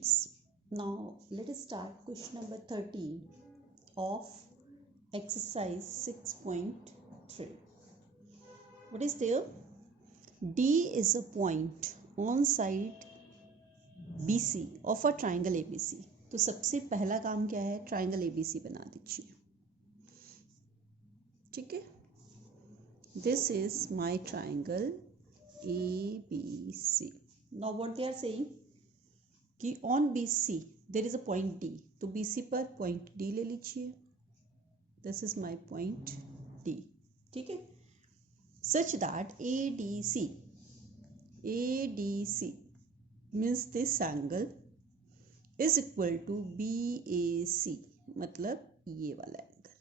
students, now let us start question number 13 of exercise 6.3. What is there? D is a point on side BC of a triangle ABC. तो सबसे पहला काम क्या है, triangle ABC बना दीजिए. ठीक है, this is my triangle ABC. Now what they are saying कि on BC there is a point D, तो BC पर point D ले लीजिए. This is my point D. ठीक है, such that ADC means this angle is equal to BAC, मतलब ये वाला एंगल.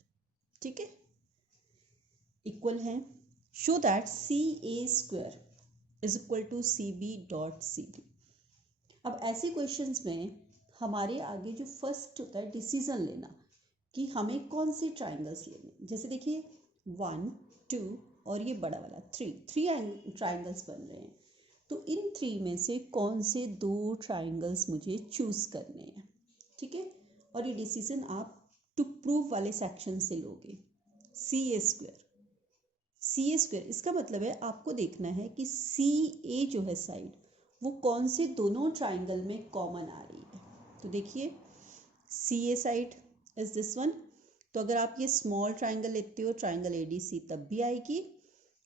ठीक है, इक्वल है. Show that CA square is equal to CB dot CB. अब ऐसे क्वेश्चंस में हमारे आगे जो फर्स्ट होता है डिसीजन लेना कि हमें कौन से ट्राइंगल्स लेने. जैसे देखिए 1, 2 और ये बड़ा वाला 3 ट्राइंगल्स बन रहे हैं. तो इन 3 में से कौन से 2 ट्राइंगल्स मुझे चूज करने हैं. ठीक है, और ये डिसीजन आप टू प्रूव वाले सेक्शन से लोगे. CA स्क्वायर इसका मतलब है आपको देखना है कि CA जो है साइड वो कौन से दोनों ट्राइंगल में कॉमन आ रही है. तो देखिए CA side is this one. तो अगर आप ये स्मॉल ट्राइंगल लेते हो ट्राइंगल ADC तब भी आएगी,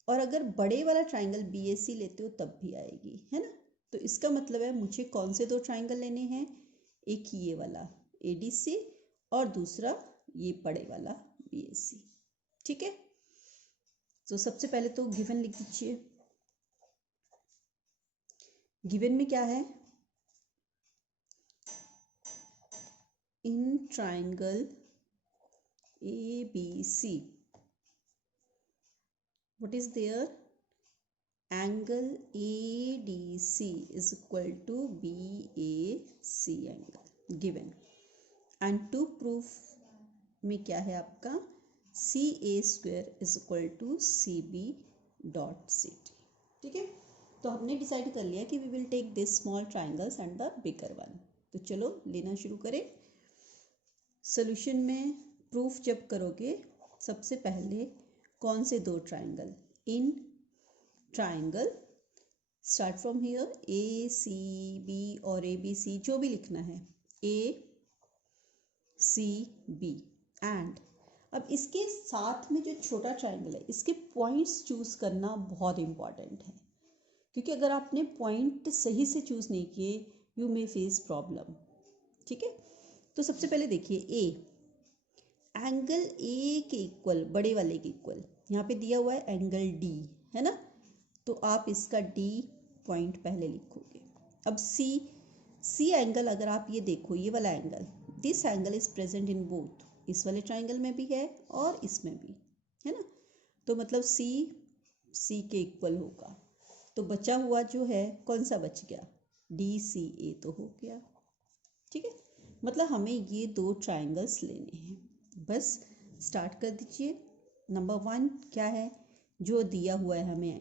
और अगर बड़े वाला ट्राइंगल BAC लेते हो तब भी आएगी, है ना. तो इसका मतलब है मुझे कौन से 2 ट्राइंगल लेने हैं, एक ये वाला ADC और दूसरा ये बड़े वाला BAC. ठीक है, तो सबसे पहले तो गिवन लिख दीजिए. गिवन में क्या है, in triangle ABC what is there, angle ADC is equal to BAC angle given, and to prove में क्या है आपका CA square is equal to CB dot CT. ठीक है, तो हमने डिसाइड कर लिया कि we will take this small triangles and the bigger one. तो चलो लेना शुरू करें. सोल्यूशन में प्रूफ जब करोगे सबसे पहले कौन से 2 triangle, in triangle start from here ACB और ABC जो भी लिखना है ACB. एंड अब इसके साथ में जो छोटा ट्राइंगल है इसके पॉइंट्स चूज करना बहुत इंपॉर्टेंट है, क्योंकि अगर आपने पॉइंट सही से चूज नहीं किए यू मे फेस प्रॉब्लम. ठीक है, तो सबसे पहले देखिए एंगल A के इक्वल, बड़े वाले के इक्वल यहाँ पे दिया हुआ है एंगल D, है ना. तो आप इसका D पॉइंट पहले लिखोगे. अब C एंगल अगर आप ये देखो, ये वाला angle, this angle is present in both, इस वाले ट्राइंगल में भी है और इसमें भी, है ना. तो मतलब C के इक्वल होगा. तो बचा हुआ जो है कौन सा बच गया, DCA तो हो गया. ठीक है, मतलब हमें ये 2 ट्राइंगल्स लेने हैं. बस स्टार्ट कर दीजिए. नंबर 1 क्या है, जो दिया हुआ है हमें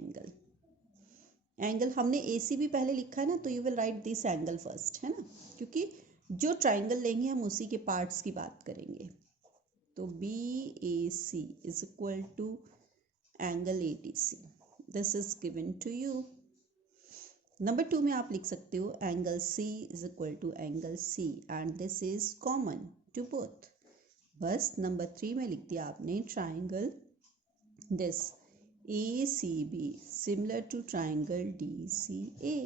एंगल हमने AC भी पहले लिखा है ना, तो you will write this angle first, है ना, क्योंकि जो ट्राइंगल लेंगे हम उसी के पार्ट्स की बात करेंगे. तो BAC is equal to angle ADC. This is given to you. Number 2 में आप लिख सकते हो angle C is equal to angle C and this is common to both. बस नंबर 3 में लिख दिया आपने triangle this ACB similar to triangle DCA.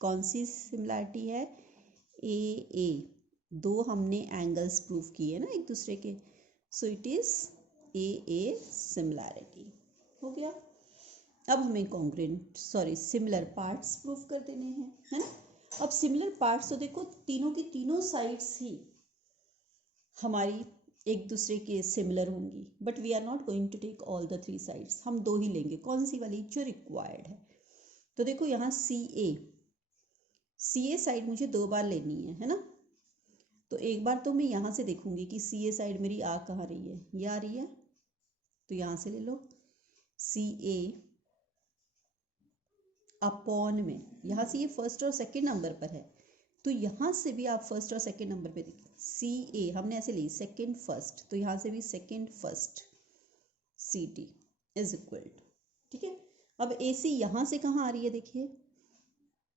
कौन सी सिमिलरिटी है, AA. 2 हमने एंगल्स प्रूव किए ना एक दूसरे के, so it is AA similarity हो गया. अब हमें सिमिलर पार्ट्स प्रूव कर देने हैं, है ना. अब सिमिलर पार्ट्स तो देखो तीनों की तीनों साइड्स ही हमारी एक दूसरे के सिमिलर होंगी, but we are not going to take all the 3 sides. हम 2 ही लेंगे. कौन सी वाली, जो रिक्वायर्ड है. तो देखो यहाँ CA साइड मुझे 2 बार लेनी है ना. तो एक बार तो मैं यहाँ से देखूंगी कि CA साइड मेरी आ कहाँ रही है, ये आ रही है, तो यहाँ से ले लो CA अपॉन में, यहाँ से ये फर्स्ट और सेकंड नंबर पर है तो यहाँ से भी आप फर्स्ट और सेकंड नंबर पे देखिए, सी ए हमने ऐसे ली सेकंड फर्स्ट, तो यहाँ से भी second first C D is equal to, ठीक है। अब ए सी यहाँ से कहाँ आ रही है, देखिए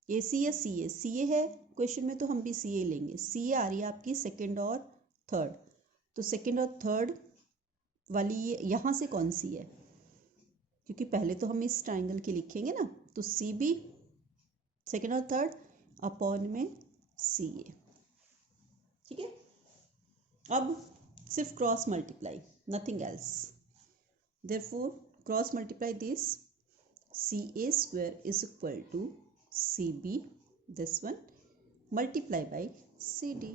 ए सी या सी ए, सी ए है क्वेश्चन में तो हम भी सी ए लेंगे, सी ए आ रही है आपकी सेकंड और थर्ड, तो सेकंड और थर्ड वाली ये यहाँ से कौन सी है, क्योंकि पहले तो हम इस ट्राइंगल के लिखेंगे ना, तो सी बी सेकेंड और थर्ड अपॉन में सी ए, ठीक है। अब सिर्फ cross multiply, nothing else, therefore cross multiply this, C A square is equal to C B, this one multiply by C D,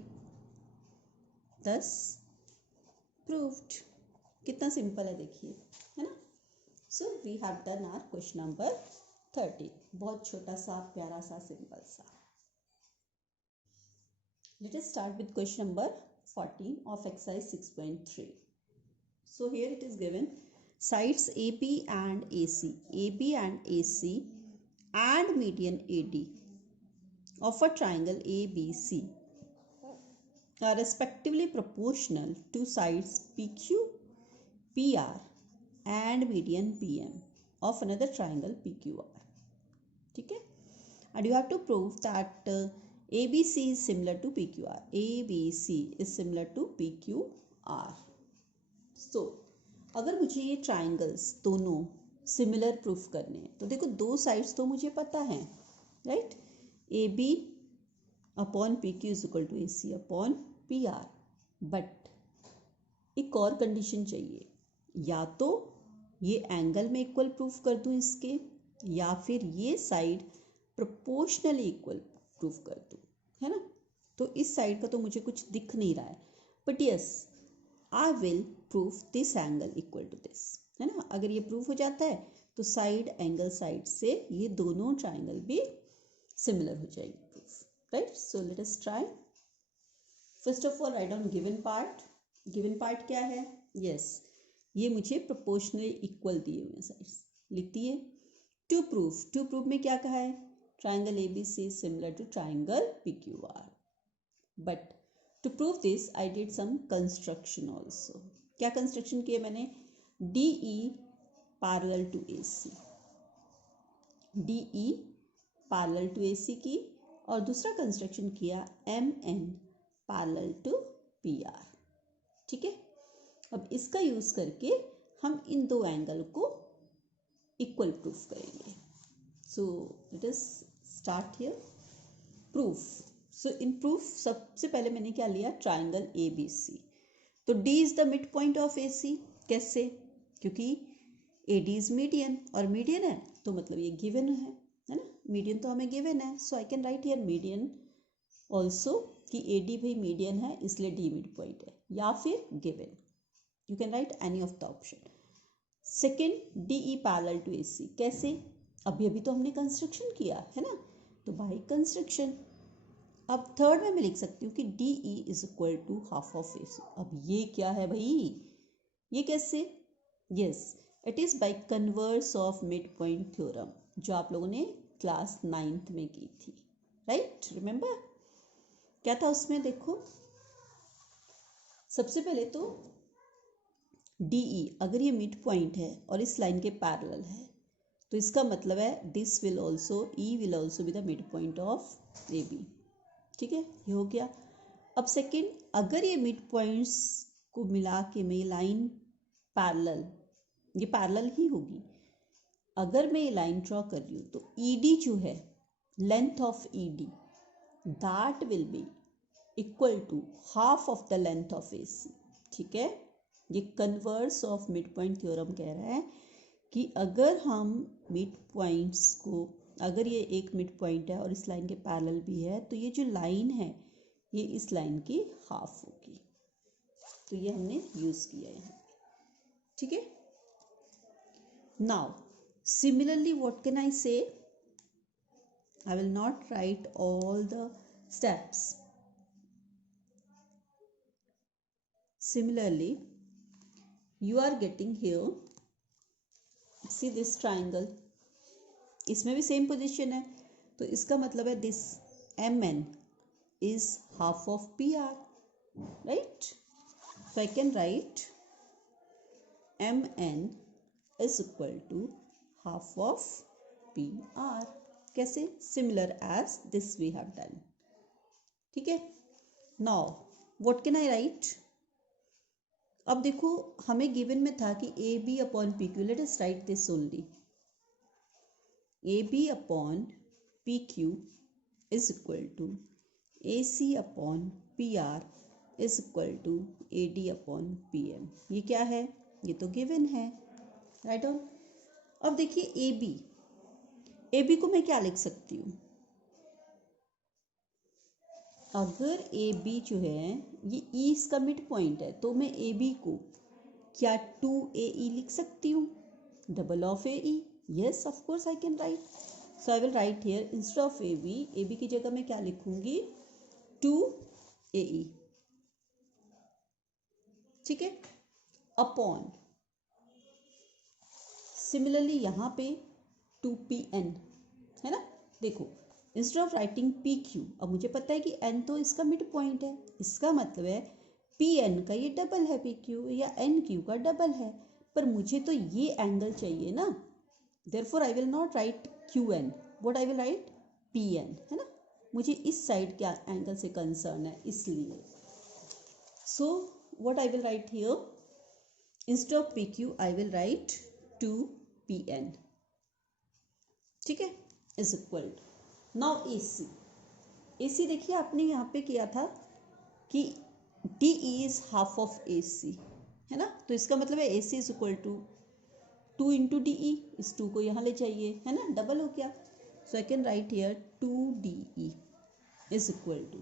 thus proved. कितना simple है देखिए, है ना। So we have done our question number 30, बहुत छोटा सा प्यारा सा सिंपल सा। Let us start with question number 14 of exercise 6.3. So here it is given sides AB and AC, AB and AC and median AD of a triangle ABC are respectively proportional to sides PQ, PR and median PM of another triangle PQR. ठीक है, and you have to prove that ABC is similar to PQR. ABC is similar to PQR. So अगर मुझे ये triangles दोनों similar proof करने हैं, तो देखो दो साइड्स तो मुझे पता है, right, A B upon P Q is equal to A C upon P R, but एक और कंडीशन चाहिए, या तो ये एंगल में इक्वल प्रूफ कर दूं इसके, या फिर ये साइड प्रोपोर्शनली इक्वल प्रूफ कर दूं, है ना। तो इस साइड का तो मुझे कुछ दिख नहीं रहा है, but yes I will proof this angle equal to this, है ना। अगर ये प्रूफ हो जाता है तो साइड एंगल साइड से ये दोनों ट्राइंगल भी सिमिलर हो जाएगी proof, right. So let us try. First of all write down given part. Given part क्या है, यस ये मुझे प्रोपोर्शनली इक्वल दिए हुए हैं साइड्स, लिखती है। टू प्रूफ, टू प्रूफ में क्या कहा है, triangle ABC is similar to triangle PQR. But to prove this, I did some construction also. क्या construction किए मैंने, DE parallel to AC, DE parallel to AC की, और दूसरा construction किया MN parallel to PR, ठीक है। अब इसका यूज करके हम इन दो एंगल को इक्वल प्रूफ करेंगे। So let us start here. Proof. So in proof सबसे पहले मैंने क्या लिया, ट्राइंगल ABC, तो D is the midpoint of AC, कैसे, क्योंकि AD is मीडियन, और मीडियन है तो मतलब ये गिवन है ना, मीडियन तो हमें गिवन है, so I can write here median also, कि AD भी मीडियन है इसलिए D मिड पॉइंट है, या फिर given, you can write any of the option. Second DE parallel to AC, कैसे, अभी अभी तो हमने कंस्ट्रक्शन किया है ना, तो बाय कंस्ट्रक्शन। अब थर्ड में मैं लिख सकती हूँ कि DE is equal to half of AC। अब ये क्या है भाई, ये कैसे, yes it is by converse of mid point theorem, जो आप लोगों ने क्लास 9th में की थी, राइट, रिमेंबर क्या था उसमें, देखो सबसे पहले तो DE अगर ये मिड पॉइंट है और इस लाइन के पैरेलल है, तो इसका मतलब है this will also, E will also be the mid point of AB, ठीक है, ये हो गया। अब सेकेंड, अगर ये मिड पॉइंट्स को मिला के मैं लाइन पैरेलल, ये पैरेलल ही होगी, अगर मैं ये लाइन ड्रॉ कर रही हूँ तो ED जो है, length of ED, that will be equal to half of the length of AC, ठीक है। ये converse of mid point theorem कह रहा है कि अगर हम मिड पॉइंट्स को, अगर ये एक मिड पॉइंट है और इस लाइन के पैरेलल भी है, तो ये जो लाइन है ये इस लाइन की हाफ होगी, तो ये हमने यूज किया यहाँ, ठीक है। Now similarly what can I say, I will not write all the steps. Similarly you are getting here, see this triangle, इसमें भी सेम पोजीशन है, तो इसका मतलब है this MN is half of PR, right? So I can write MN is equal to half of PR. कैसे? Similar as this we have done. ठीक है? Now what can I write? अब देखो हमें गिवन में था कि AB upon PQ. Let us write this only. AB upon PQ is equal to AC upon PR is equal to AD upon PM. ये क्या है? ये तो गिवन है, राइट ऑन। अब देखिए AB को मैं क्या लिख सकती हूँ? अगर AB जो है ये E इसका मिड पॉइंट है तो मैं AB को क्या 2AE लिख सकती हूँ? Double of AE. Yes, of course I can right. So I will write here instead of AB की जगह मैं क्या लिखूंगी? 2AE. ठीक है, अपॉन सिमिलरली यहाँ पे 2PN है ना। देखो इंस्टेड ऑफ राइटिंग PQ, अब मुझे पता है कि N तो इसका मिड पॉइंट है, इसका मतलब है PN का ये डबल है PQ या NQ का डबल है, पर मुझे तो ये एंगल चाहिए ना। Therefore I will not right QN, what I will right PN, है ना। मुझे इस साइड क्या एंगल से कंसर्न है इसलिए। So what I will write here, instead of PQ I will write 2PN. ठीक है, is equal to now AC देखिए आपने यहाँ पे किया था कि DE is half of AC, है ना। तो इसका मतलब है AC is equal to 2 into DE. इस 2 को यहाँ ले जाइए, है ना, डबल हो गया. So I can write here 2DE is equal to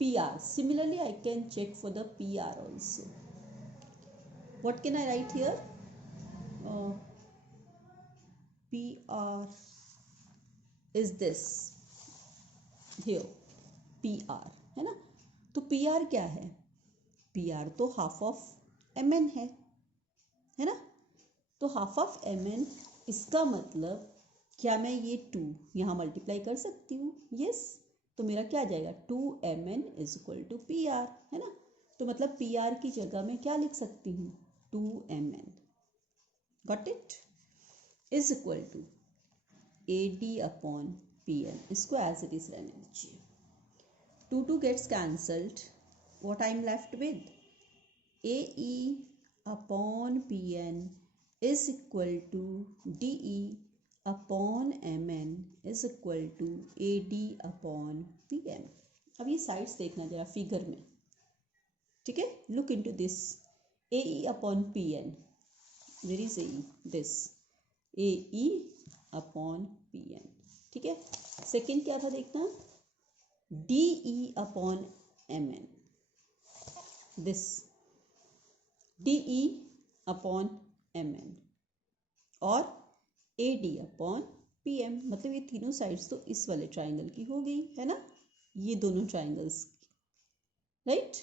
PR. Similarly I can check for the PR also. What can I write here? PR is this here, PR, है ना। तो PR क्या है? PR तो half of MN है ना। तो half of MN, इसका मतलब क्या मैं ये 2 यहाँ मल्टीप्लाई कर सकती हूँ? यस. तो मेरा क्या आ जाएगा? 2MN is equal to PR, है ना। तो मतलब PR की जगह मैं क्या लिख सकती हूँ? 2MN. Got it? Is equal to AD upon PN. इसको एज इट इज रहने दीजिए. 2 gets cancelled. What I am left with? AE upon PN is equal to DE upon MN is equal to AD upon PM. अब ये sides देखना जरा figure में, ठीक है। Look into this. AE upon PN, where is AE? This AE upon PN, ठीक है। Second क्या था देखना? DE upon MN, this DE upon MN और AD अपॉन PM. मतलब ये तीनों साइड्स तो इस वाले ट्राइंगल की हो गई, है ना, ये दोनों ट्राइंगल्स की, राइट।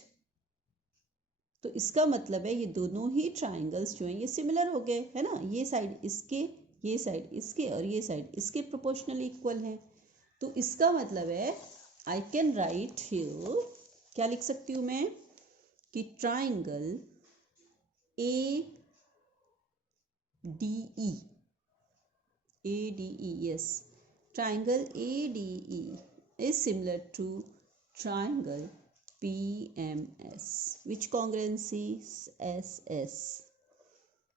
तो इसका मतलब है ये दोनों ही ट्राइंगल्स जो हैं ये सिमिलर हो गए, है ना। ये साइड इसके, ये साइड इसके और ये साइड इसके प्रोपोर्शनल इक्वल है। तो इसका मतलब है आई कैन राइट हियर, क्या लिख सकती हूँ मैं कि triangle ADE, yes, triangle ADE is similar to triangle PMS. Which congruency? SS.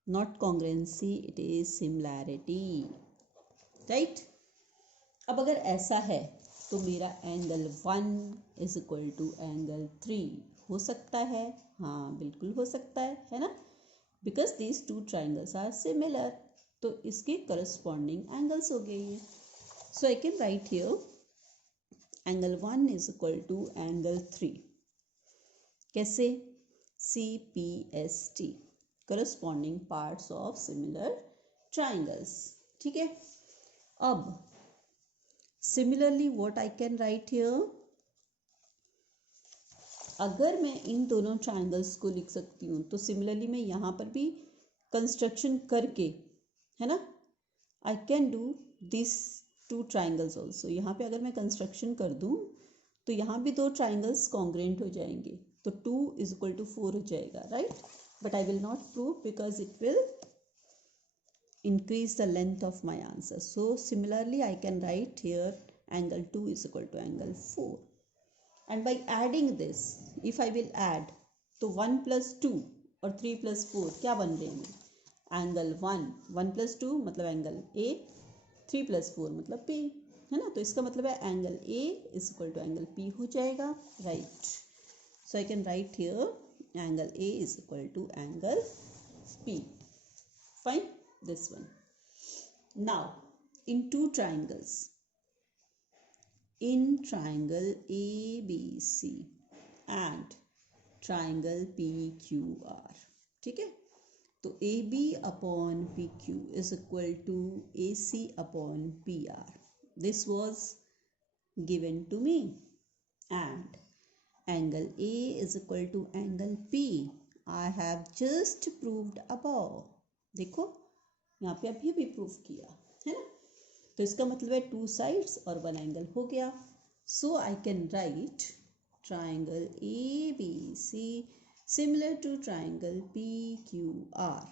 Not congruency, it is similarity, right? अब अगर ऐसा है तो मेरा angle 1 is equal to angle 3 हो सकता है. हाँ बिल्कुल हो सकता है ना, because these 2 triangles are similar. तो इसके करस्पॉन्डिंग एंगल्स हो गए ये. So I can write here angle 1 is equal to angle 3. कैसे? CPST, corresponding parts of similar triangles. ठीक है. अब similarly what I can write here, अगर मैं इन दोनों ट्राइंगल्स को लिख सकती हूँ तो सिमिलरली मैं यहाँ पर भी कंस्ट्रक्शन करके, है ना, I can do this 2 triangles also. यहाँ पे अगर मैं कंस्ट्रक्शन कर दूँ तो यहाँ भी दो ट्राइंगल्स कॉन्ग्रेंट हो जाएंगे, तो 2 इज इक्वल टू 4 हो जाएगा, right. But I will not prove because it will increase the length of my answer. So similarly I can write here angle 2 is equal to angle 4. And by adding this, if I will add, तो 1 plus 2 और 3 plus 4 क्या बन रहे हैं? Angle 1 plus 2 मतलब angle A, 3 plus 4 मतलब P, है ना. तो इसका मतलब है angle A is equal to angle P हो जाएगा, right. So I can write here angle A is equal to angle P. Fine. This one. Now in two triangles, in triangle ABC and triangle PQR, ठीक है. तो AB upon PQ is equal to AC upon PR. This was given to me. And angle A is equal to angle P. I have just proved above. देखो यहाँ पे अभी भी proof किया है ना. तो इसका मतलब है 2 साइड्स और 1 एंगल हो गया. So I can write triangle ABC similar to triangle PQR,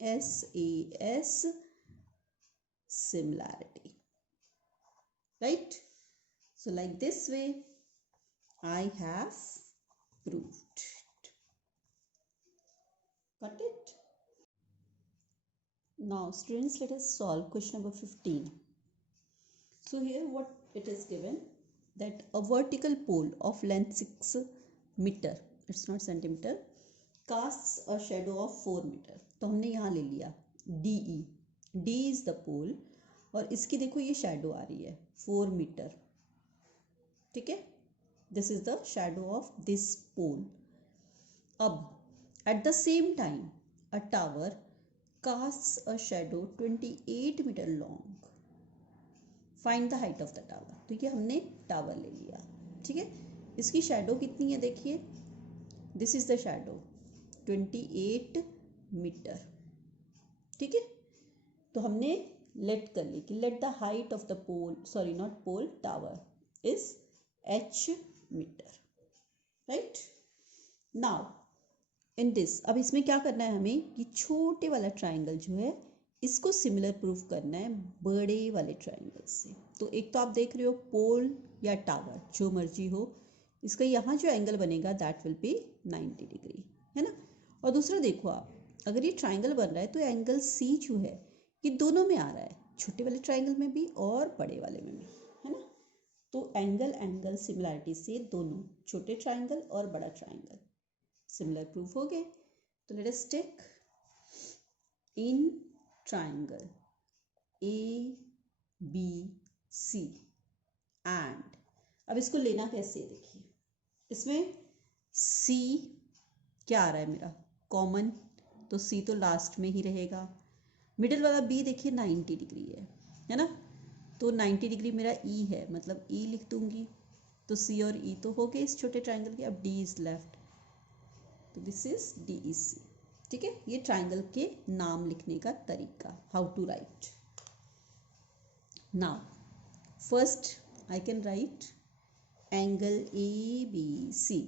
SAS similarity, right. So like this way I have proved it. Got it? Now students, let us solve question number 15. So here what it is given, that a vertical pole of length 6 meter, it's not centimeter, casts a shadow of 4 meter. तो हमने यहाँ ले लिया DE, D is the pole और इसकी देखो ये shadow आ रही है 4 meter, ठीक है. This is the shadow of this pole. अब at the same time a tower casts a shadow 28 meter long. Find the height of the tower. तो ये हमने टावर ले लिया, ठीक है. इसकी शैडो कितनी है देखिए, this is the shadow 28 metre, ठीक है. तो हमने लेट कर ली कि let the height of the pole, sorry not pole, tower is h metre, right. Now in this, अब इसमें क्या करना है हमें, ये छोटे वाला ट्राइंगल जो है इसको सिमिलर प्रूफ करना है बड़े वाले ट्राइंगल से. तो एक तो आप देख रहे हो पोल या टावर जो मर्जी हो, इसका यहाँ जो एंगल बनेगा दैट विल बी 90 डिग्री, है ना. और दूसरा देखो आप, अगर ये ट्राइंगल बन रहा है तो एंगल C जो है ये दोनों में आ रहा है, छोटे वाले ट्राइंगल में भी और बड़े वाले में भी, है ना. तो एंगल सिमिलैरिटी से दोनों छोटे ट्राइंगल और बड़ा ट्राइंगल सिमिलर प्रूफ हो गए. तो let us take in triangle ABC and, अब इसको लेना कैसे है देखिए, इसमें C क्या आ रहा है मेरा कॉमन, तो C तो लास्ट में ही रहेगा. मिडिल वाला B देखिए 90 डिग्री है ना. तो 90 डिग्री मेरा E है, मतलब E लिख दूंगी. तो C और E तो हो गए इस छोटे ट्राइंगल के. अब D इज लेफ्ट, तो दिस इज DEC, ठीक है. ये ट्राइंगल के नाम लिखने का तरीका, how to write. Now first I can write angle ABC,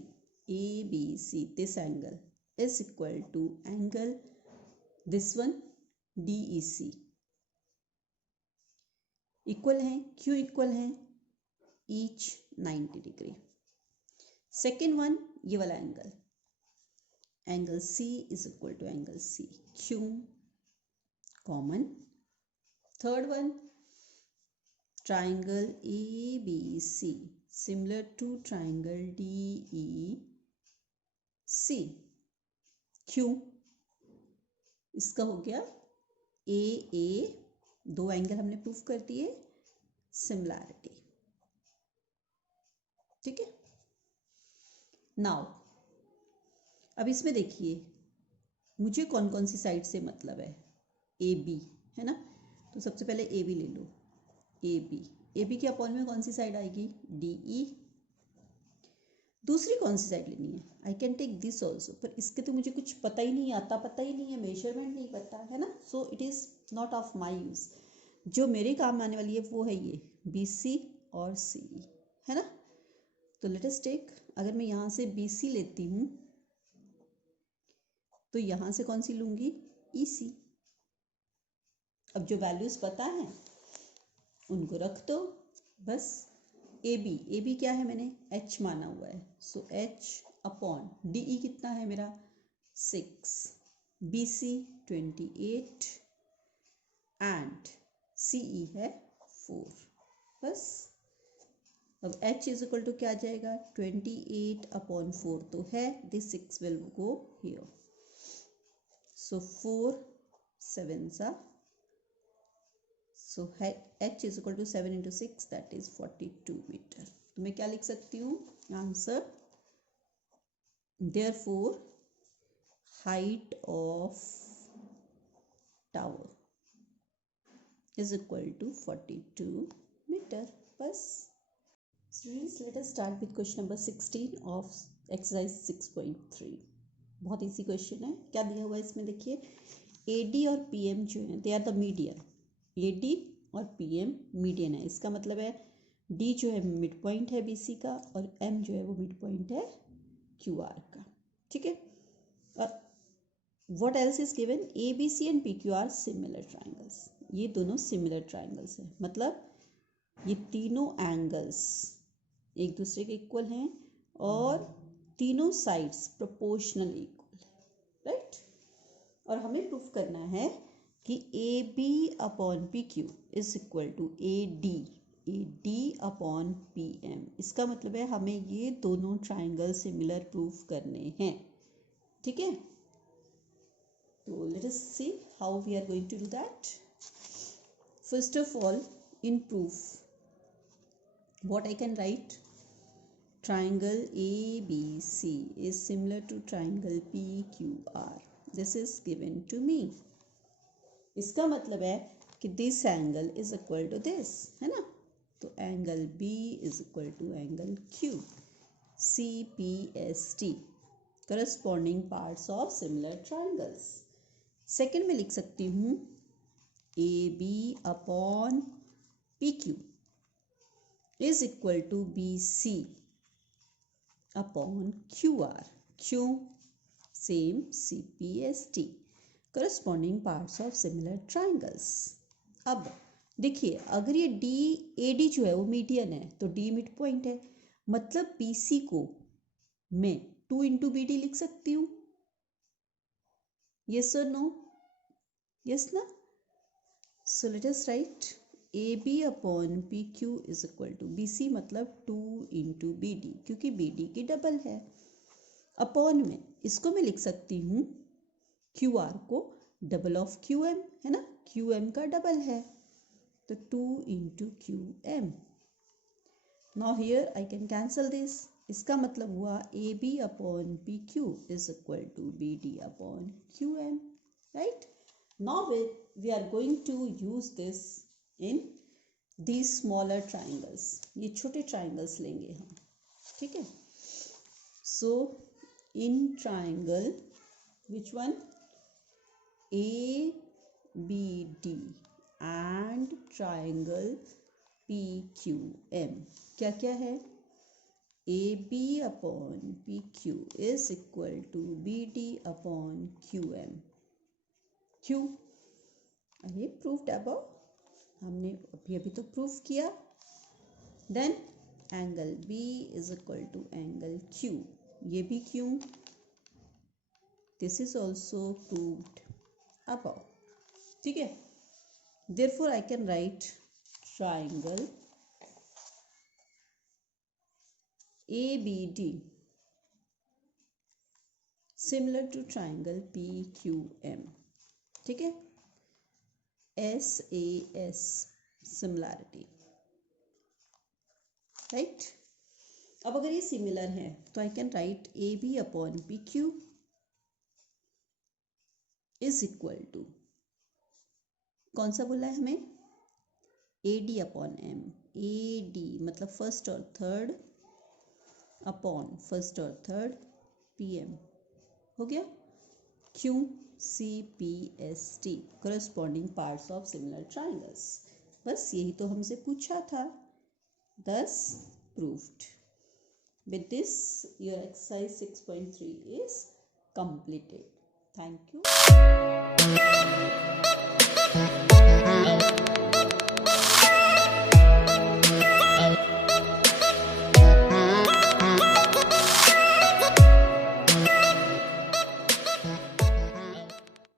this angle is equal to angle this one DEC. Equal हैं, क्यों इक्वल हैं, ईच 90 डिग्री. सेकेंड वन ये वाला angle C is equal to angle C, क्यों, common. Third one triangle ABC similar to triangle DEC, क्यों, इसका हो गया AA, दो एंगल हमने प्रूफ कर दिए, सिमिलैरिटी, ठीक है. नाउ अब इसमें देखिए मुझे कौन कौन सी साइड से मतलब है, AB है ना. तो सबसे पहले AB ले लो, AB के अपॉन में कौन सी साइड आएगी, DE. दूसरी कौन सी साइड लेनी है, I can take this also, पर इसके तो मुझे कुछ पता ही नहीं आता, पता ही नहीं है, मेजरमेंट नहीं पता है ना. So it is not of my use. जो मेरे काम आने वाली है वो है ये BC और CE, है ना. तो लेट अस टेक, अगर मैं यहाँ से BC लेती हूँ तो यहाँ से कौन सी लूँगी, EC। अब जो वैल्यूज़ पता है उनको रख दो बस। AB क्या है, मैंने H माना हुआ है, सो H अपॉन DE कितना है मेरा 6, BC 28 एंड CE है 4। बस अब H इज इक्वल टू क्या आ जाएगा, 28 अपॉन 4 तो है, this 6 will go here, so 4 7s are, so H is equal to 7 into 6, that is 42 metre. तो मैं क्या लिख सकती हूँ answer, therefore height of tower is equal to 42 metre. बस। Students, let us start with question number 16 of exercise 6.3। बहुत easy question है। क्या दिया हुआ है इसमें, देखिए AD और PM जो है they are the median. AD और PM मीडियन है, इसका मतलब है D जो है मिड पॉइंट है BC का और M जो है वो मिड पॉइंट है QR का। ठीक है, और what else is given, ABC and PQ are similar triangles. ये दोनों सिमिलर ट्राइंगल्स हैं, मतलब ये तीनों एंगल्स एक दूसरे के इक्वल हैं और तीनों साइड्स प्रोपोर्शनली इक्वल है, राइट। और हमें प्रूफ करना है कि AB upon PQ is equal to AD upon PM। इसका मतलब है हमें ये दोनों ट्राइंगल सिमिलर प्रूफ करने हैं। ठीक है, तो let us see how we are going to do that. First of all, in proof, what I can write, triangle ABC is similar to triangle PQR. This is given to me. इसका मतलब है कि this angle is equal to this, है ना। तो angle B is equal to angle Q, CPST, corresponding parts of similar triangles. Second में लिख सकती हूँ AB upon PQ is equal to BC upon QR, क्यों, same CPST, corresponding parts of similar triangles। अब देखिए, अगर ये AD जो है वो मीडियन है तो D मिड पॉइंट है, मतलब BC को मैं 2 इंटू BD लिख सकती हूँ, yes or no, yes ना। So let us write AB upon PQ is equal to BC, मतलब 2 इंटू BD, क्योंकि BD की डबल है, अपॉन में इसको मैं लिख सकती हूँ QR को डबल ऑफ QM, है ना, QM का डबल है तो 2 into QM। Now here I can cancel this, इसका मतलब हुआ AB upon PQ is equal to BD upon QM, right. Now we are going to use this in these smaller triangles। ये छोटे triangles लेंगे हम, ठीक है। So in triangle, which one, ABD and triangle PQM, क्या क्या है, AB upon PQ is equal to BD upon QM। क्यों, अरे प्रूफ्ड अबव, हमने अभी तो प्रूफ किया। Then angle B is equal to angle Q, ये भी क्यों, this is also proved above. ठीक है, therefore I can write triangle ABD similar to triangle PQM। ठीक है, SAS सिमिलैरिटी, राइट। अब अगर ये सिमिलर है तो I can write AB upon PQ is equal to, कौन सा बोला है हमें, AD अपॉन M, AD मतलब फर्स्ट और थर्ड अपॉन फर्स्ट और थर्ड PM, हो गया, क्यों, CPST, corresponding parts of similar triangles। बस यही तो हमसे पूछा था, thus proved। With this, your exercise 6.3 is completed. Thank you.